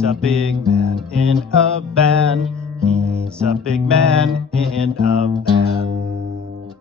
He's a big man in a van. He's a big man in a van.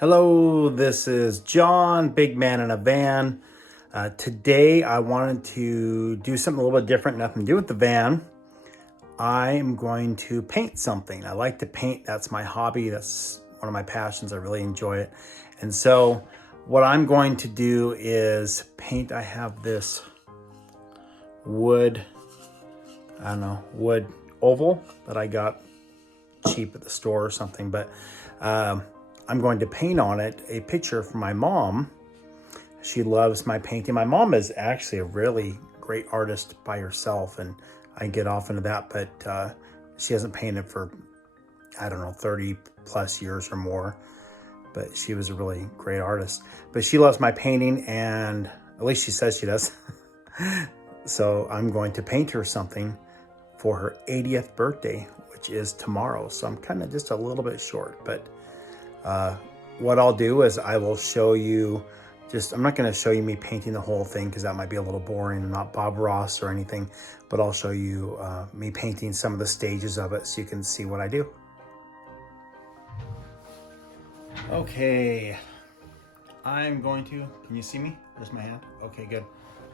Hello, this is John, Big Man in a Van. Today I wanted to do something a little bit different, nothing to do with the van. I'm going to paint something. I like to paint, that's my hobby, that's one of my passions, I really enjoy it. And so what I'm going to do is paint. I have this wood oval that I got cheap at the store or something, but I'm going to paint on it a picture from my mom. She loves my painting. My mom is actually a really great artist by herself, and I get off into that, but she hasn't painted for, 30 plus years or more, but she was a really great artist. But she loves my painting, and at least she says she does. So I'm going to paint her something for her 80th birthday, which is tomorrow. So I'm kind of just a little bit short, but what I'll do is I will show you I'm not going to show you me painting the whole thing because that might be a little boring and not Bob Ross or anything, but I'll show you me painting some of the stages of it so you can see what I do. Okay, I'm going to, can you see me? There's my hand. Okay, good.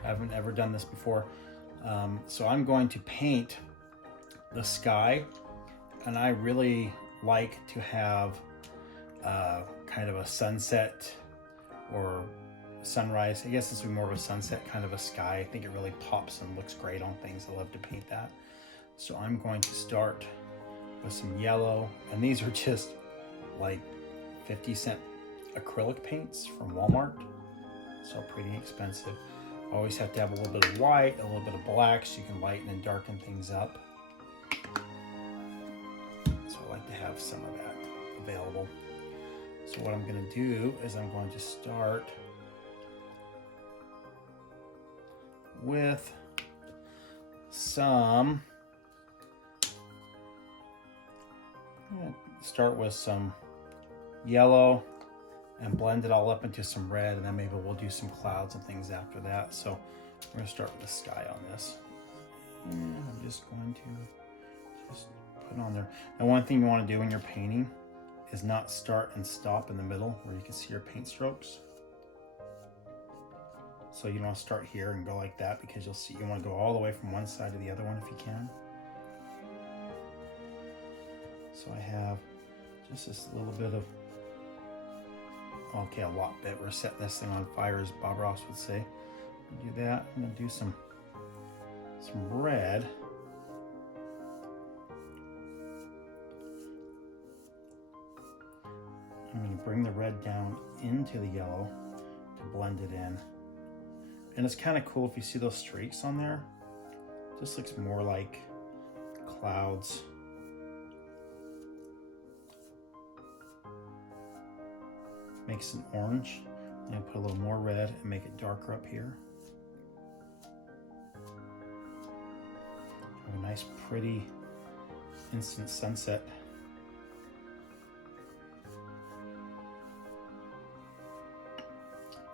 I haven't ever done this before. So I'm going to paint the sky, and I really like to have kind of a sunset or sunrise. I guess this would be more of a sunset kind of a sky. I think it really pops and looks great on things. I love to paint that. So I'm going to start with some yellow, and these are just like 50-cent acrylic paints from Walmart. So pretty inexpensive. Always have to have a little bit of white, a little bit of black, so you can lighten and darken things up. So I like to have some of that available. So what I'm going to do is I'm going to start with some yellow and blend it all up into some red, and then maybe we'll do some clouds and things after that. So we're going to start with the sky on this. And I'm just going to put it on there. Now, one thing you want to do when you're painting is not start and stop in the middle where you can see your paint strokes. So you don't want to start here and go like that, because you'll see you want to go all the way from one side to the other one if you can. So I have just this little bit of, okay, a lot bit. We're setting this thing on fire, as Bob Ross would say. Do that. I'm gonna do some red. I'm going to bring the red down into the yellow to blend it in. And it's kind of cool if you see those streaks on there. It just looks more like clouds. Makes it orange. And put a little more red and make it darker up here. Have a nice, pretty instant sunset.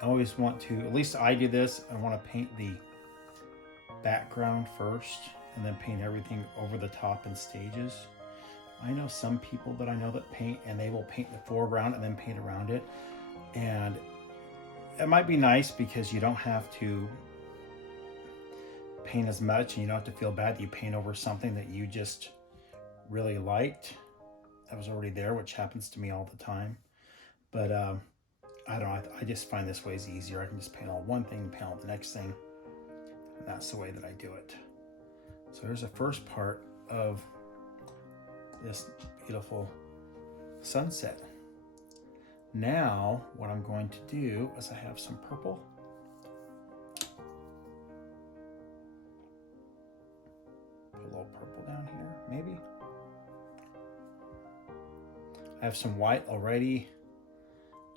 I always want to, at least I do this, I want to paint the background first and then paint everything over the top in stages. I know some people that I know that paint, and they will paint the foreground and then paint around it. And it might be nice because you don't have to paint as much, and you don't have to feel bad that you paint over something that you just really liked that was already there, which happens to me all the time. But I don't know, I just find this way is easier. I can just paint all one thing, paint all the next thing, and that's the way that I do it. So here's the first part of this beautiful sunset. Now, what I'm going to do is I have some purple. Put a little purple down here, maybe. I have some white already.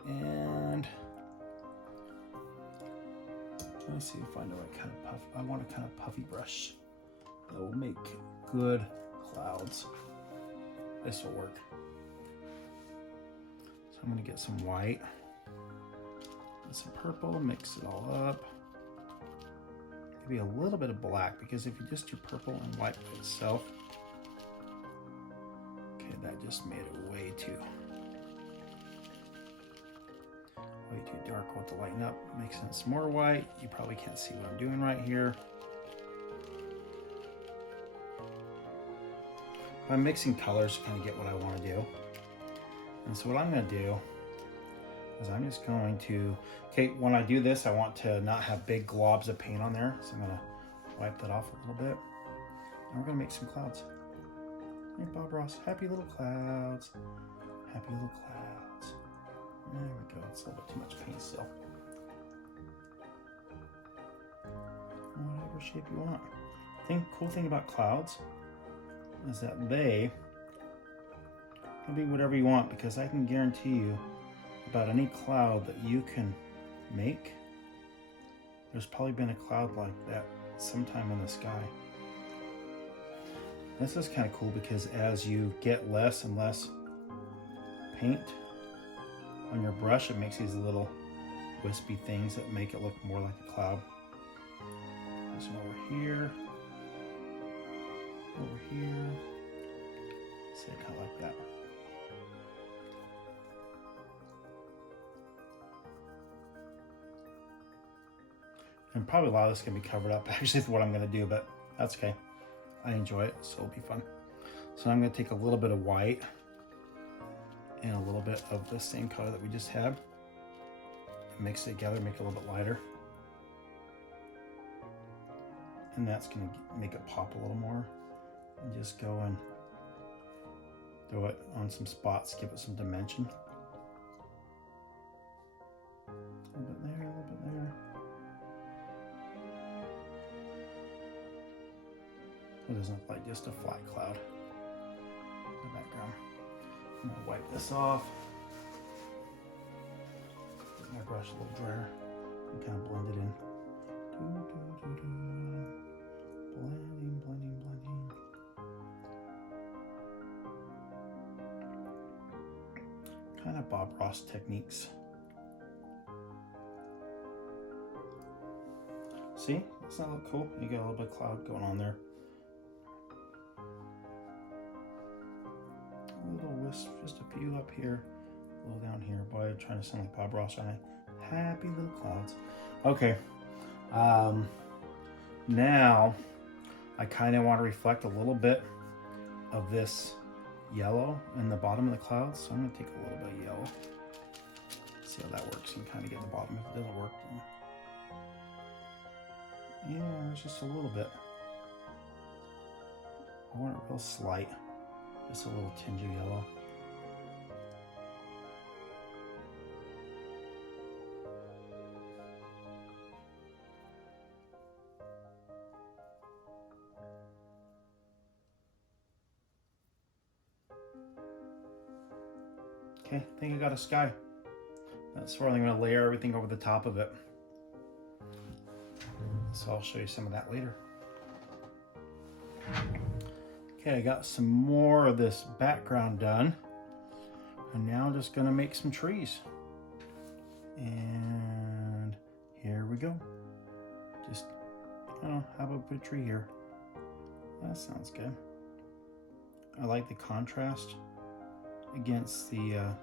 And let's see if I know what kind of puff. I want a kind of puffy brush that will make good clouds. This will work. So I'm going to get some white and some purple, mix it all up. maybe a little bit of black, because if you just do purple and white by itself, okay, that just made it way too dark with the lighten up. Makes sense. More white. You probably can't see what I'm doing right here. I'm mixing colors to kind of get what I want to do. And so what I'm going to do is I'm just going to, okay, when I do this, I want to not have big globs of paint on there. So I'm going to wipe that off a little bit. And we're going to make some clouds. Hey, Bob Ross, happy little clouds. Happy little clouds. There we go. It's a little bit too much paint still. Whatever shape you want. Cool thing about clouds is that they can be whatever you want, because I can guarantee you about any cloud that you can make, there's probably been a cloud like that sometime in the sky. This is kind of cool because as you get less and less paint on your brush, it makes these little wispy things that make it look more like a cloud. This one over here. Over here, say kind of like that. And probably a lot of this can be covered up actually with what I'm going to do, but that's okay. I enjoy it, so it'll be fun. So I'm going to take a little bit of white and a little bit of the same color that we just had, and mix it together, make it a little bit lighter. And that's going to make it pop a little more. And just go and throw it on some spots, give it some dimension. A little bit there, a little bit there. It doesn't look like just a flat cloud in the background. I'm going to wipe this off. Get my brush a little drier and kind of blend it in. Blending, blending, blending. Kind of Bob Ross techniques. See, doesn't that look cool? You got a little bit of cloud going on there. A little wisp, just a few up here, a little down here. Boy, I'm trying to sound like Bob Ross, aren't I? Happy little clouds. Okay. Now I kind of want to reflect a little bit of this yellow in the bottom of the clouds, so I'm going to take a little bit of yellow, see how that works, and kind of get the bottom. If it doesn't work, then yeah, it's just a little bit. I want it real slight, just a little tinge of yellow. Okay, I think I got a sky. That's where I'm going to layer everything over the top of it. So I'll show you some of that later. Okay, I got some more of this background done. And now I'm just going to make some trees. And here we go. Just, I don't know, how about put a tree here? That sounds good. I like the contrast against the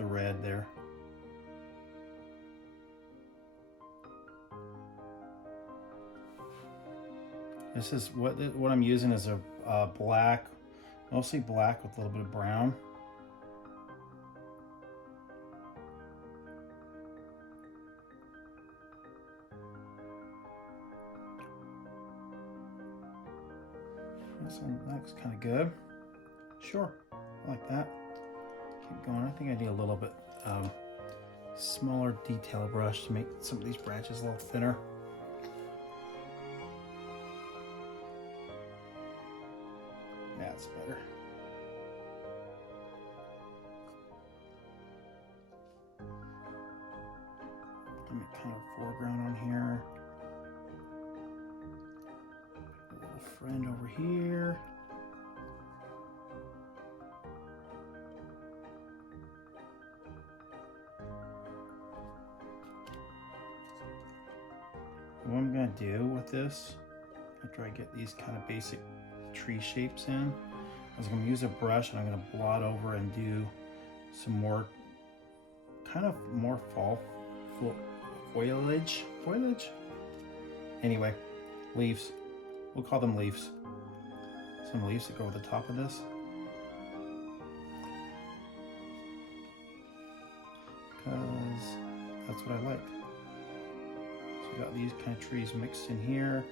red there. This is what I'm using is a black, mostly black with a little bit of brown. This one looks kind of good. Sure, I like that. Keep going. I think I need a little bit smaller detail brush to make some of these branches a little thinner. That's better. Give me kind of foreground on here. A little friend over here. What I'm going to do with this, after I get these kind of basic tree shapes in, is I'm going to use a brush and I'm going to blot over and do some more, kind of more fall foliage. Anyway, leaves. We'll call them leaves. Some leaves that go over the top of this. Because that's what I like. So we got these kind of trees mixed in here.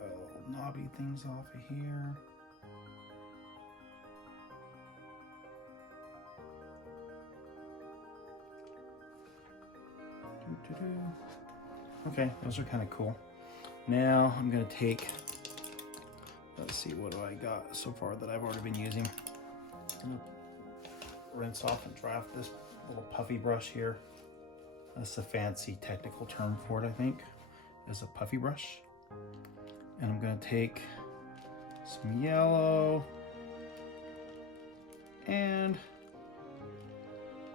Little knobby things off of here. Okay, those are kind of cool. Now I'm gonna take, let's see, what do I got so far that I've already been using? I'm gonna rinse off and dry off this little puffy brush here. That's the fancy technical term for it, I think, is a puffy brush. And I'm gonna take some yellow and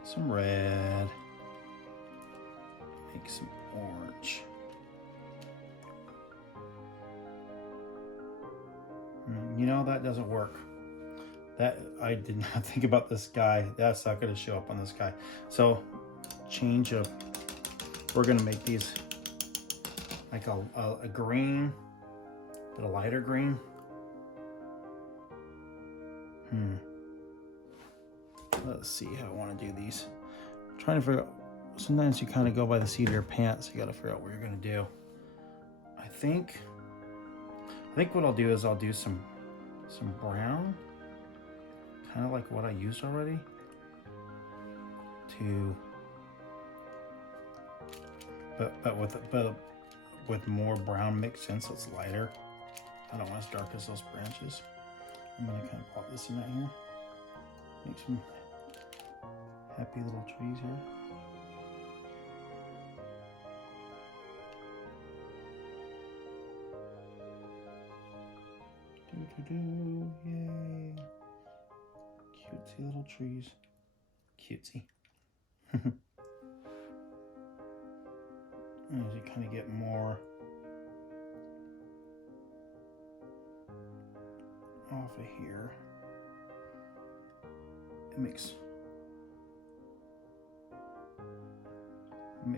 some red. Make some orange. You know, that doesn't work. That, I did not think about this guy. That's not going to show up on this guy. So change of, we're going to make these like a green, but a lighter green. Let's see how I want to do these. I'm trying to figure out, sometimes you kind of go by the seat of your pants. You got to figure out what you're going to do. I think what I'll do is I'll do some brown, kind of like what I used already, but with more brown mixed in, so it's lighter. I don't want as dark as those branches. I'm gonna kind of pop this in right here. Make some happy little trees here. Yay. Cutesy little trees. Cutesy. As you kind of get more off of here, it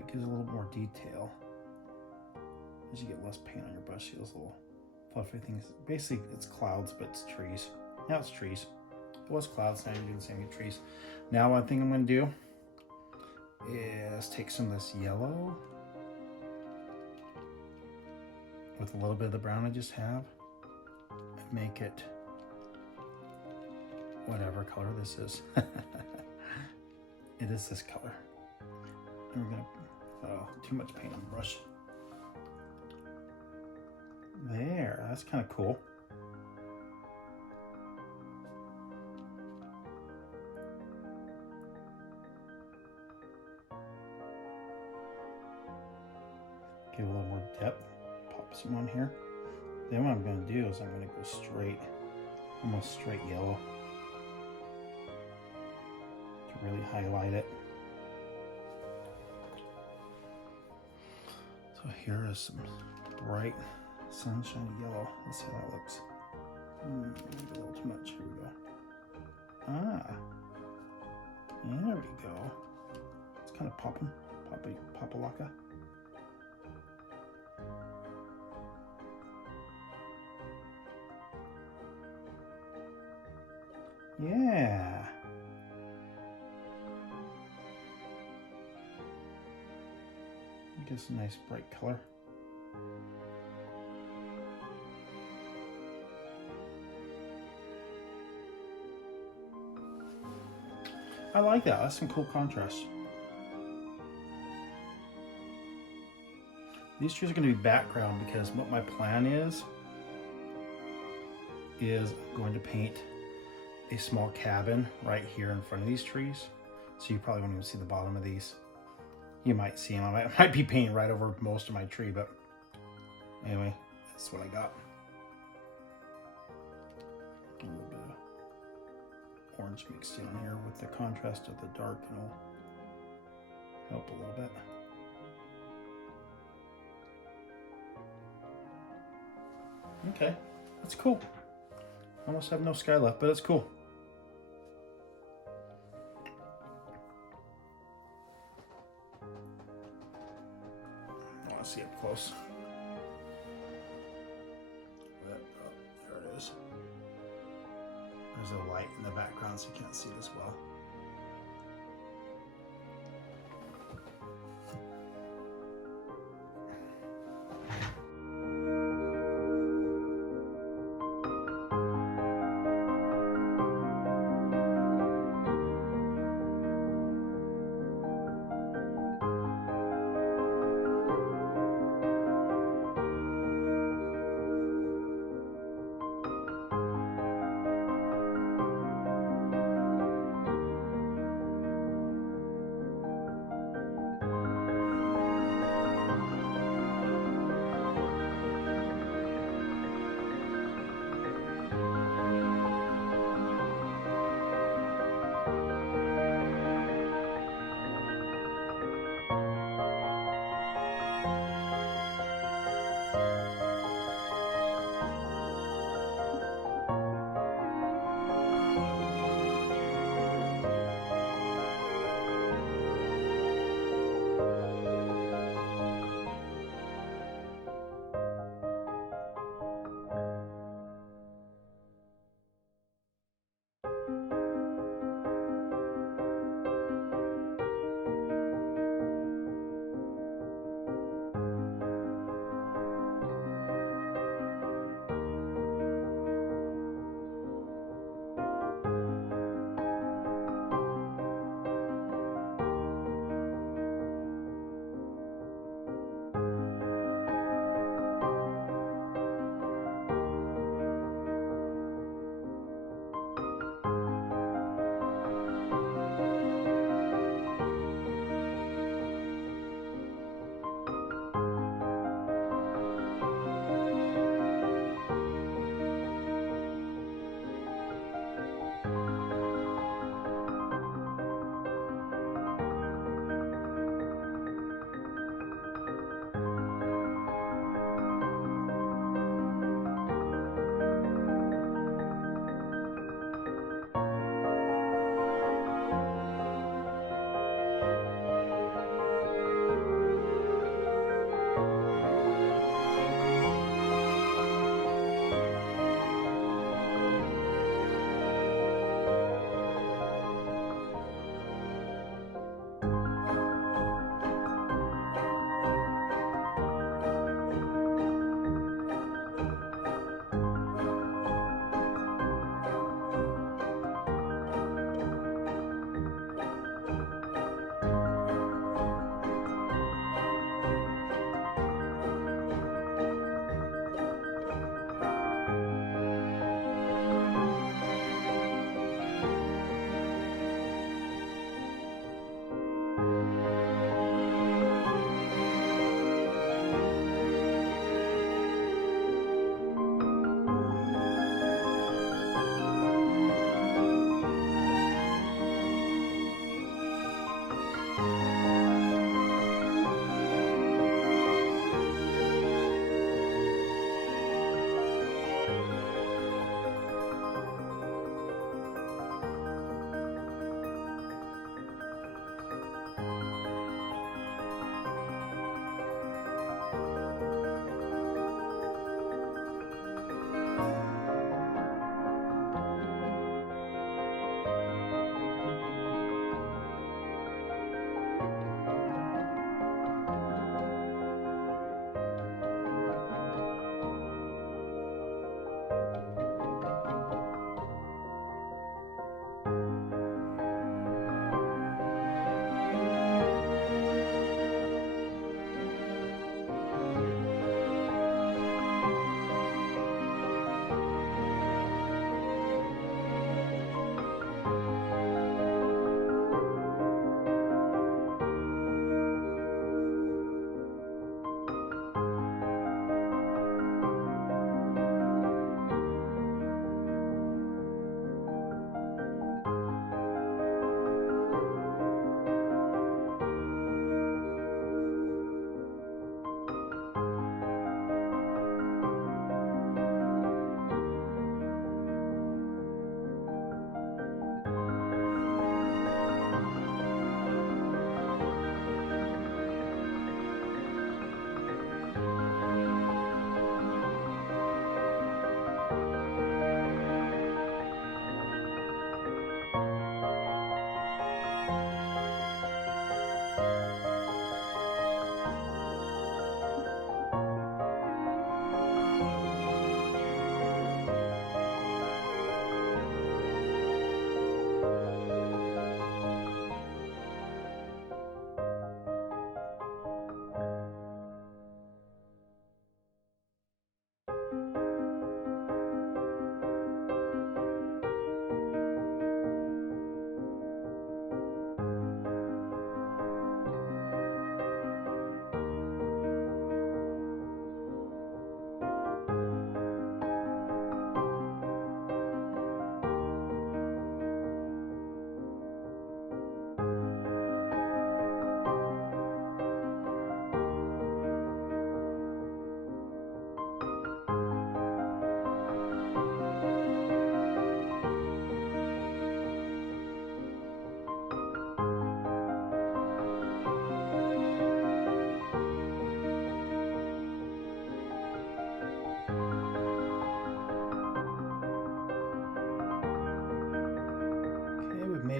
gives a little more detail. As you get less paint on your brush, you see those little fluffy things. Basically, it's clouds, but it's trees. Now it's trees. It was clouds, now you're doing the same with trees. Now one thing I'm going to do is take some of this yellow with a little bit of the brown I just have and make it whatever color this is. It is this color. And we're going to, oh, too much paint on the brush. There, that's kind of cool. Give a little more depth. Pop some on here. Then what I'm going to do is I'm going to go straight, almost straight yellow to really highlight it. So here is some bright sunshine yellow. Let's see how that looks. Maybe a little too much. Here we go. Ah, there we go. It's kind of popping, pop-a-laka. Yeah. Gives a nice bright color. I like that. That's some cool contrast. These trees are going to be background because what my plan is I'm going to paint a small cabin right here in front of these trees. So you probably won't even see the bottom of these. You might see them. I might be painting right over most of my tree, but anyway, that's what I got. A little bit orange mixed in on here with the contrast of the dark, and it'll help a little bit. Okay, that's cool. Almost have no sky left, but it's cool. I want to see up close. But, oh, there it is. There's a light in the background, so you can't see it as well.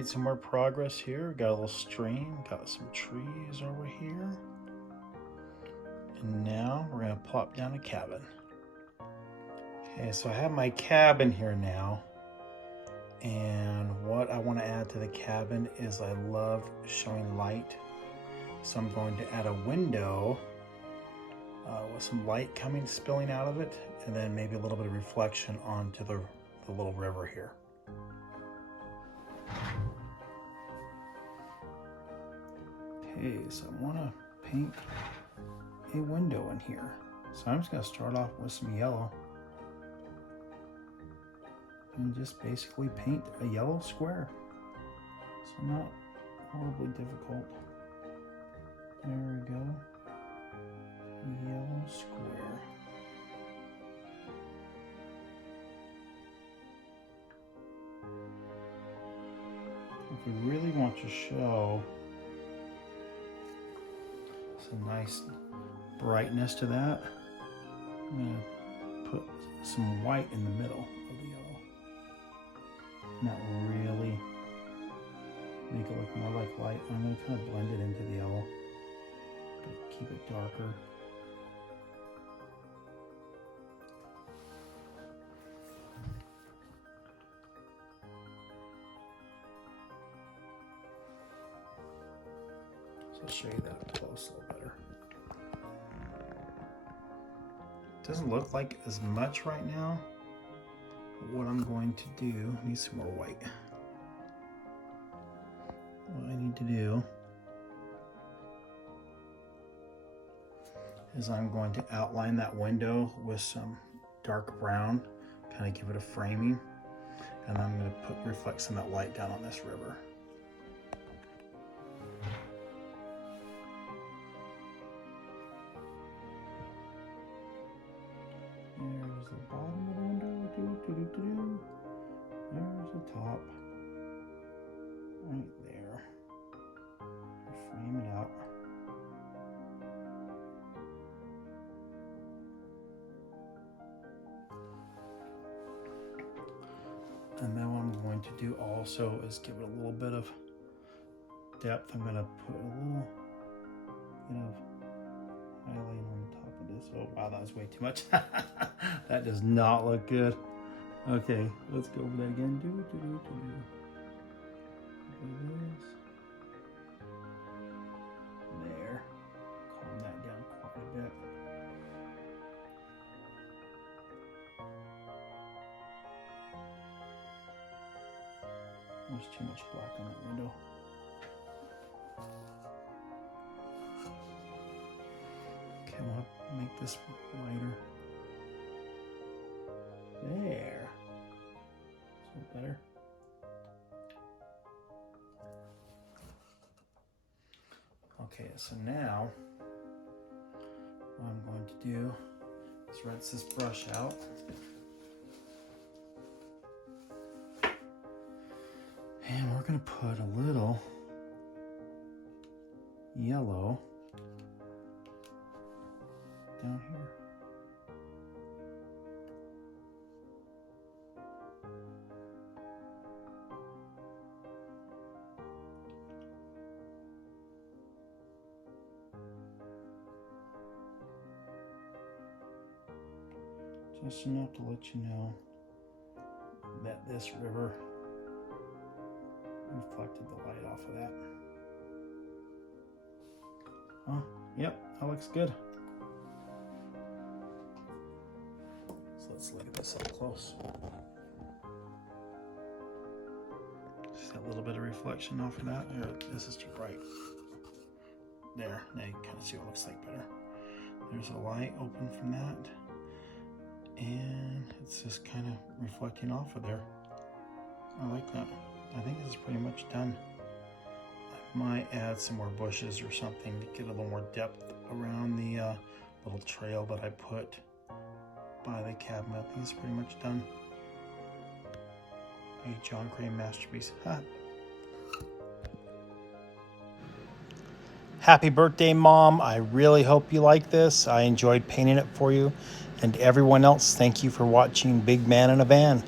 made some more progress here. Got a little stream, got some trees over here. And now we're gonna plop down a cabin. Okay, so I have my cabin here now. And what I want to add to the cabin is I love showing light. So I'm going to add a window with some light spilling out of it, and then maybe a little bit of reflection onto the little river here. Okay, so I want to paint a window in here. So I'm just going to start off with some yellow and just basically paint a yellow square. So not horribly difficult. There we go. Yellow square. If we really want to show some nice brightness to that, I'm going to put some white in the middle of the yellow. Not really make it look more like light. I'm going to kind of blend it into the yellow, but keep it darker. So I'll show you that up close a little better. It doesn't look like as much right now. But what I'm going to do, I need some more white. What I need to do is I'm going to outline that window with some dark brown, kind of give it a framing, and I'm going to reflect some of that light down on this river. There's the bottom of the window. There's the top. Right there. Frame it up. And then what I'm going to do also is give it a little bit of depth. I'm going to put a little bit of highlight on top of this. Oh wow, that was way too much. That does not look good. Okay, let's go over that again. Look at this. There. Calm that down quite a bit. There's too much black on that window. Okay, I'm gonna make this lighter. There. Is that better? Okay, so now what I'm going to do is rinse this brush out. And we're going to put a little yellow down here. Just enough to let you know that this river reflected the light off of that. Oh, yep, that looks good. So let's look at this up close. Just a little bit of reflection off of that. Here, this is too bright. There, now you can kind of see what it looks like better. There's a light open from that. And it's just kind of reflecting off of there. I like that. I think this is pretty much done. I might add some more bushes or something to get a little more depth around the little trail that I put by the cabin. I think it's pretty much done. A John Crane masterpiece. Happy birthday, Mom. I really hope you like this. I enjoyed painting it for you. And everyone else, thank you for watching Big Man in a Van.